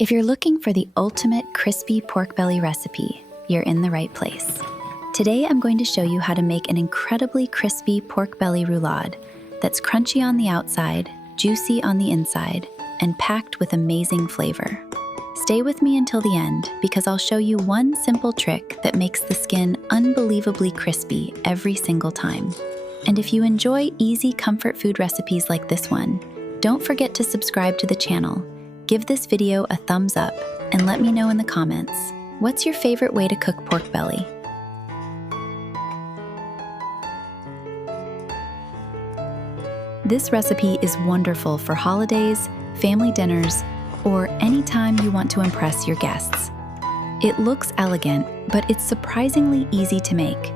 If you're looking for the ultimate crispy pork belly recipe, you're in the right place. Today I'm going to show you how to make an incredibly crispy pork belly roulade that's crunchy on the outside, juicy on the inside, and packed with amazing flavor. Stay with me until the end because I'll show you one simple trick that makes the skin unbelievably crispy every single time. And if you enjoy easy comfort food recipes like this one, don't forget to subscribe to the channel. Give this video a thumbs up and let me know in the comments, what's your favorite way to cook pork belly? This recipe is wonderful for holidays, family dinners, or anytime you want to impress your guests. It looks elegant, but it's surprisingly easy to make.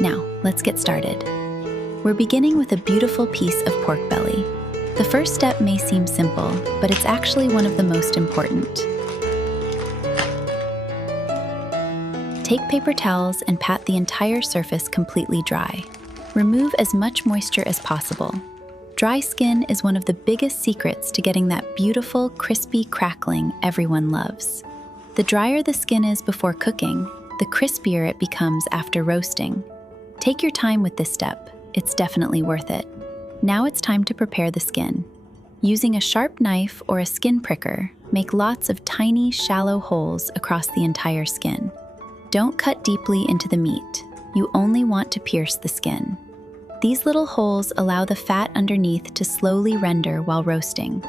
Now, let's get started. We're beginning with a beautiful piece of pork belly. The first step may seem simple, but it's actually one of the most important. Take paper towels and pat the entire surface completely dry. Remove as much moisture as possible. Dry skin is one of the biggest secrets to getting that beautiful, crispy crackling everyone loves. The drier the skin is before cooking, the crispier it becomes after roasting. Take your time with this step, it's definitely worth it. Now it's time to prepare the skin. Using a sharp knife or a skin pricker, make lots of tiny, shallow holes across the entire skin. Don't cut deeply into the meat, you only want to pierce the skin. These little holes allow the fat underneath to slowly render while roasting.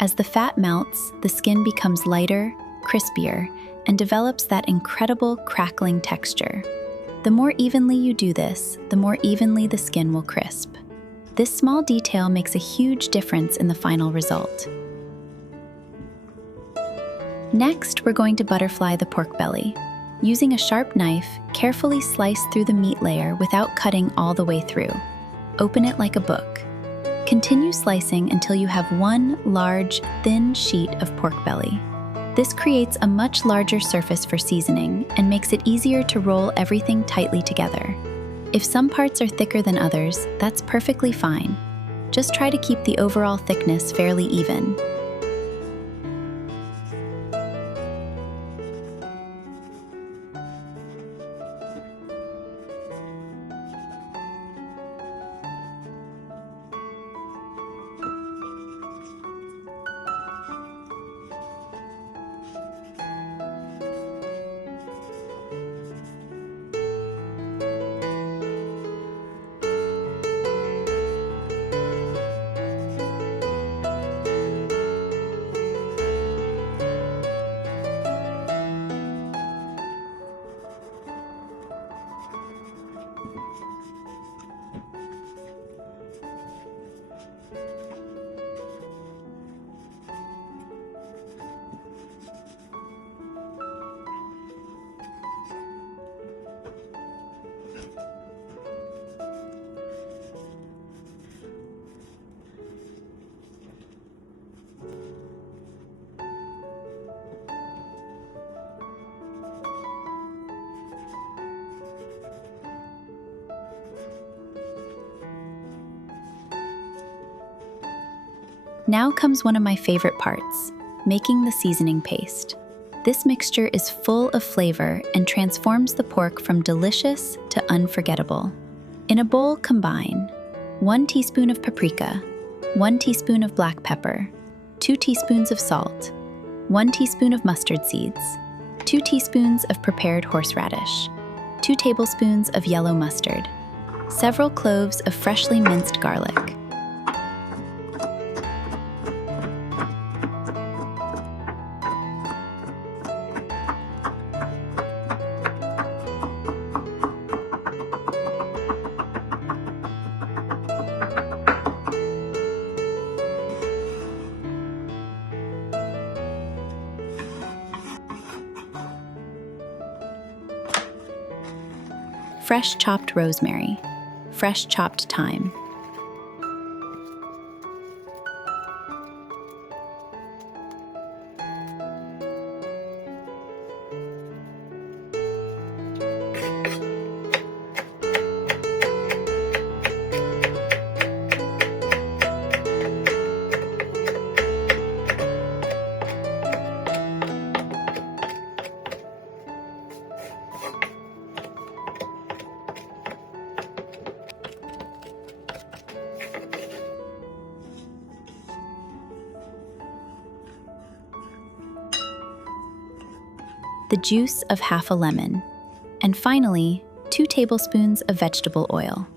As the fat melts, the skin becomes lighter, crispier, and develops that incredible crackling texture. The more evenly you do this, the more evenly the skin will crisp. This small detail makes a huge difference in the final result. Next, we're going to butterfly the pork belly. Using a sharp knife, carefully slice through the meat layer without cutting all the way through. Open it like a book. Continue slicing until you have one large, thin sheet of pork belly. This creates a much larger surface for seasoning and makes it easier to roll everything tightly together. If some parts are thicker than others, that's perfectly fine. Just try to keep the overall thickness fairly even. Now comes one of my favorite parts, making the seasoning paste. This mixture is full of flavor and transforms the pork from delicious to unforgettable. In a bowl, combine 1 teaspoon of paprika, 1 teaspoon of black pepper, 2 teaspoons of salt, 1 teaspoon of mustard seeds, 2 teaspoons of prepared horseradish, 2 tablespoons of yellow mustard, several cloves of freshly minced garlic. fresh chopped rosemary, fresh chopped thyme. The juice of half a lemon, and finally, 2 tablespoons of vegetable oil.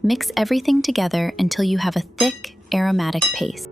Mix everything together until you have a thick, aromatic paste.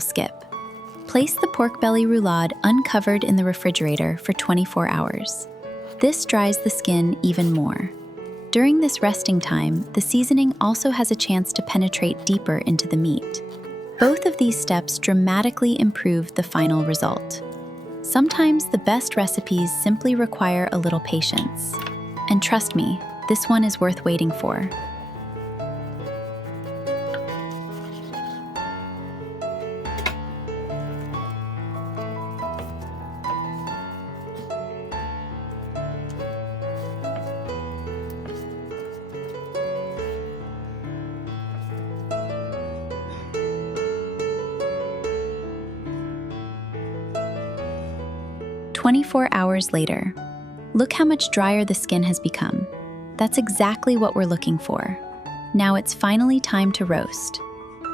Skip. Place the pork belly roulade uncovered in the refrigerator for 24 hours. This dries the skin even more. During this resting time, the seasoning also has a chance to penetrate deeper into the meat. Both of these steps dramatically improve the final result. Sometimes the best recipes simply require a little patience. And trust me, this one is worth waiting for. "24 hours later. Look how much drier the skin has become. That's exactly what we're looking for. Now it's finally time to roast.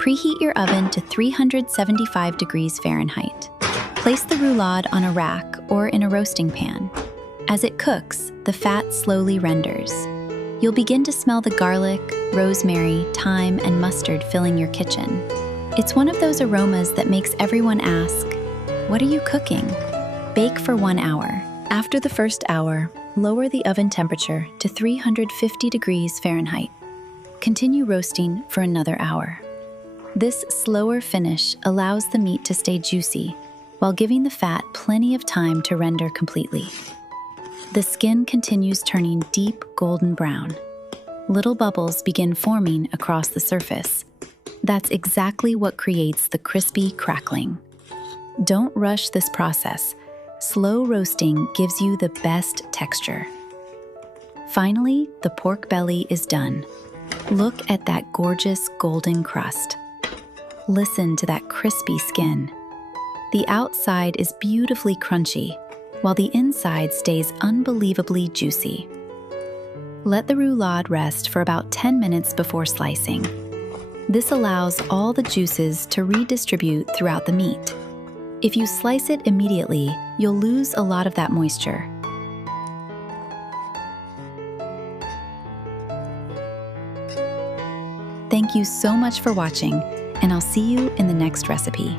Preheat your oven to 375 degrees Fahrenheit. Place the roulade on a rack or in a roasting pan. As it cooks, the fat slowly renders. You'll begin to smell the garlic, rosemary, thyme, and mustard filling your kitchen. It's one of those aromas that makes everyone ask, "What are you cooking?" Bake for 1 hour. After the first hour, lower the oven temperature to 350 degrees Fahrenheit. Continue roasting for another hour. This slower finish allows the meat to stay juicy while giving the fat plenty of time to render completely. The skin continues turning deep golden brown. Little bubbles begin forming across the surface. That's exactly what creates the crispy crackling. Don't rush this process. Slow roasting gives you the best texture. Finally, the pork belly is done. Look at that gorgeous golden crust. Listen to that crispy skin. The outside is beautifully crunchy, while the inside stays unbelievably juicy. Let the roulade rest for about 10 minutes before slicing. This allows all the juices to redistribute throughout the meat. If you slice it immediately, you'll lose a lot of that moisture. Thank you so much for watching, and I'll see you in the next recipe.